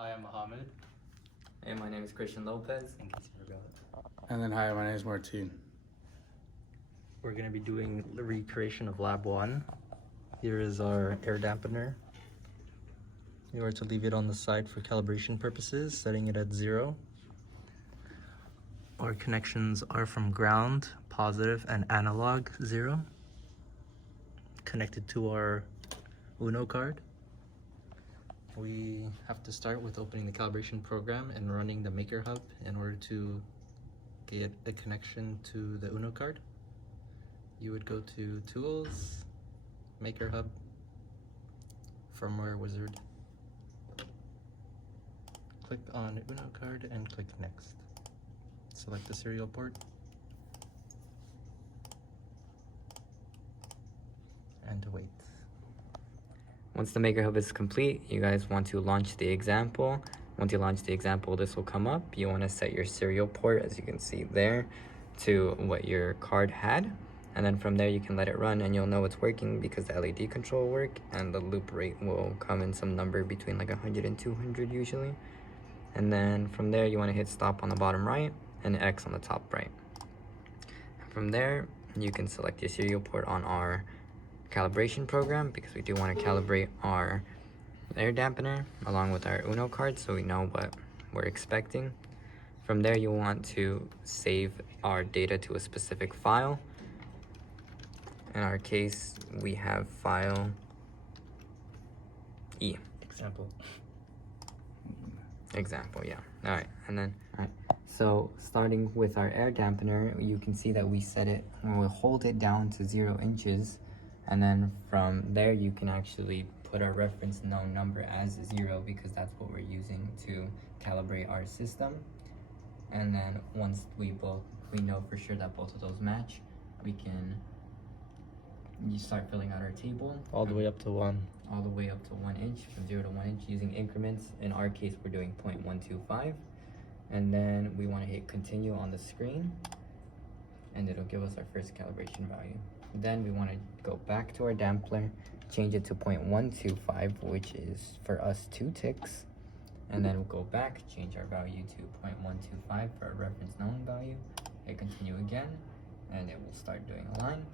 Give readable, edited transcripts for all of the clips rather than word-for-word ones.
Hi, I'm Mohammed. Hey, my name is Christian Lopez. In case you forgot. And then hi, my name is Martin. We're going to be doing the recreation of Lab 1. Here is our air dampener. We are to leave it on the side for calibration purposes, setting it at 0. Our connections are from ground, positive, and analog 0. Connected to our Uno card. We have to start with opening the calibration program and running the Maker Hub in order to get a connection to the Uno card. You would go to Tools, Maker Hub, Firmware Wizard. Click on Uno card and click Next. Select the serial port. And wait. Once the Maker Hub is complete, you guys want to launch the example. Once you launch the example, this will come up. You want to set your serial port, as you can see there, to what your card had. And then from there, you can let it run and you'll know it's working because the LED control will work and the loop rate will come in some number between like 100 and 200 usually. And then from there, you want to hit stop on the bottom right and X on the top right. From there, you can select your serial port on our calibration program because we do want to calibrate our air dampener along with our Uno card so we know what we're expecting. From there, you want to save our data to a specific file. In our case, we have file E. Example, yeah. All right, and then, all right. So starting with our air dampener, you can see that we set it, we'll hold it down to 0 inches. And then from there, you can actually put our reference known number as 0 because that's what we're using to calibrate our system. And then once we know for sure that both of those match, you start filling out our table. All the way up to 1. All the way up to 1 inch, from 0 to 1 inch using increments. In our case, we're doing 0.125. And then we want to hit continue on the screen and it'll give us our first calibration value. Then we want to go back to our dampener, change it to 0.125, which is for us 2 ticks. And then we'll go back, change our value to 0.125 for our reference known value. Hit continue again, and it will start doing a line.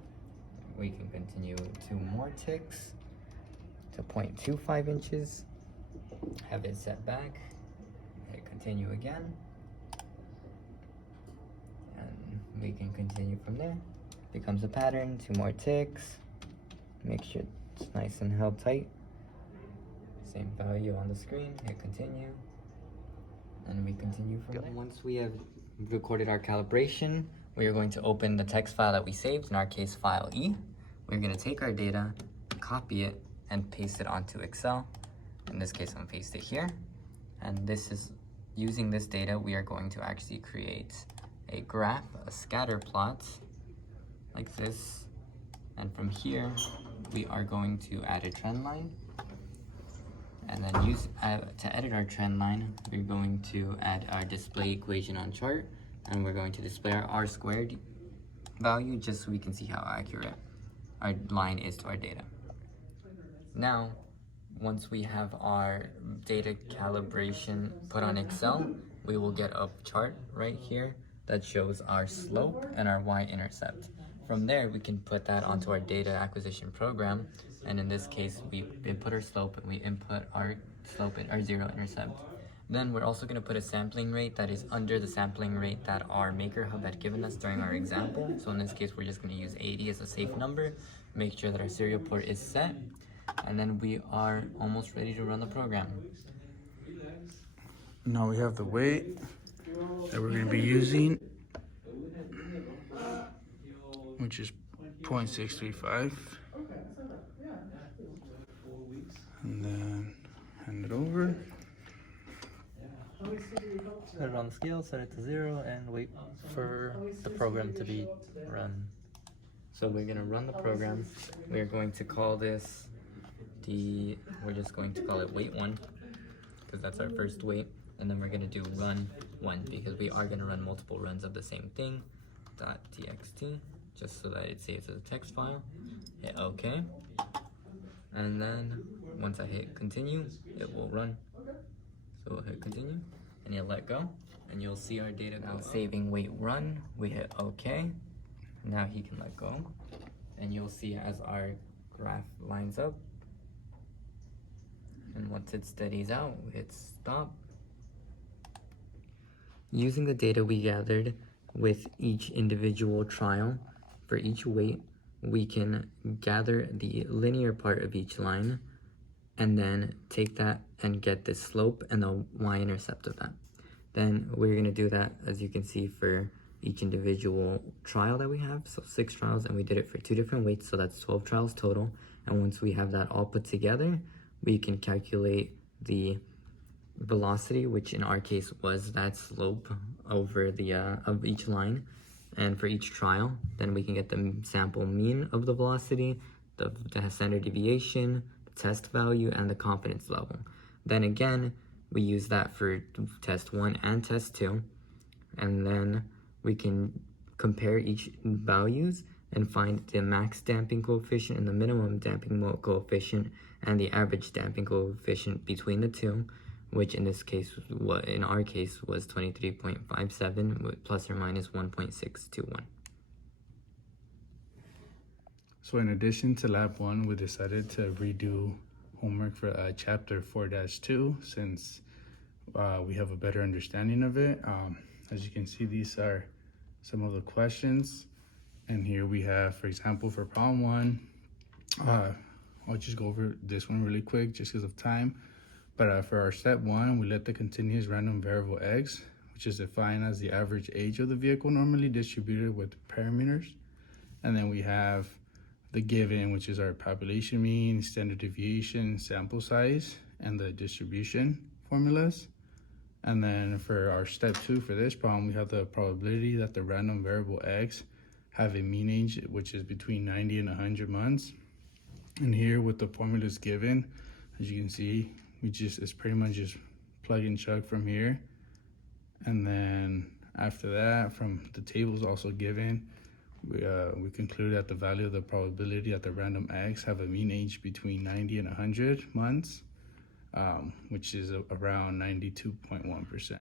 We can continue 2 more ticks to 0.25 inches. Have it set back, hit continue again. And we can continue from there. Becomes a pattern, 2 more ticks. Make sure it's nice and held tight. Same value on the screen, hit continue. And we continue from there. Once we have recorded our calibration, we are going to open the text file that we saved, in our case file E. We're going to take our data, copy it, and paste it onto Excel. In this case, I'm going to paste it here. And this is, using this data, we are going to actually create a graph, a scatter plot, like this. And from here, we are going to add a trend line. And then to edit our trend line, we're going to add our display equation on chart. And we're going to display our R squared value just so we can see how accurate our line is to our data. Now, once we have our data calibration put on Excel, we will get a chart right here that shows our slope and our y-intercept. From there, we can put that onto our data acquisition program. And in this case, we input our slope and we input our slope and our zero-intercept. Then we're also going to put a sampling rate that is under the sampling rate that our Maker Hub had given us during our example. So in this case, we're just going to use 80 as a safe number. Make sure that our serial port is set. And then we are almost ready to run the program. Now we have the weight that we're going to be using, which is 0.635. And then hand it over. Set it on the scale, set it to 0, and wait for the program to be run. So we're going to run the program. We're going to call this we're just going to call it weight 1 because that's our first weight. And then we're going to do run 1 because we are going to run multiple runs of the same thing. .txt, just so that it saves as a text file. Hit OK. And then once I hit continue, it will run. So we'll hit continue, and you'll let go, and you'll see our data now saving weight run. We hit OK. Now he can let go, and you'll see as our graph lines up, and once it steadies out, we hit stop. Using the data we gathered with each individual trial for each weight, we can gather the linear part of each line and then take that and get the slope and the y-intercept of that. Then we're going to do that, as you can see, for each individual trial that we have. So 6 trials, and we did it for 2 different weights, so that's 12 trials total. And once we have that all put together, we can calculate the velocity, which in our case was that slope over the of each line, and for each trial then we can get the sample mean of the velocity, the standard deviation, the test value, and the confidence level. Then again, we use that for test 1 and test 2, and then we can compare each values and find the max damping coefficient and the minimum damping coefficient and the average damping coefficient between the two, which in this case, in our case, was 23.57 with plus or minus 1.621. So in addition to lab 1, we decided to redo homework for chapter 4-2 since we have a better understanding of it. As you can see, these are some of the questions. And here we have, for example, for problem 1, I'll just go over this one really quick just because of time. But for our step 1, we let the continuous random variable x, which is defined as the average age of the vehicle normally distributed with parameters. And then we have the given, which is our population mean, standard deviation, sample size, and the distribution formulas. And then for our step 2 for this problem, we have the probability that the random variable x have a mean age, which is between 90 and 100 months. And here with the formulas given, as you can see, it's pretty much just plug and chug from here. And then after that, from the tables also given, we conclude that the value of the probability that the random x have a mean age between 90 and 100 months, which is around 92.1%.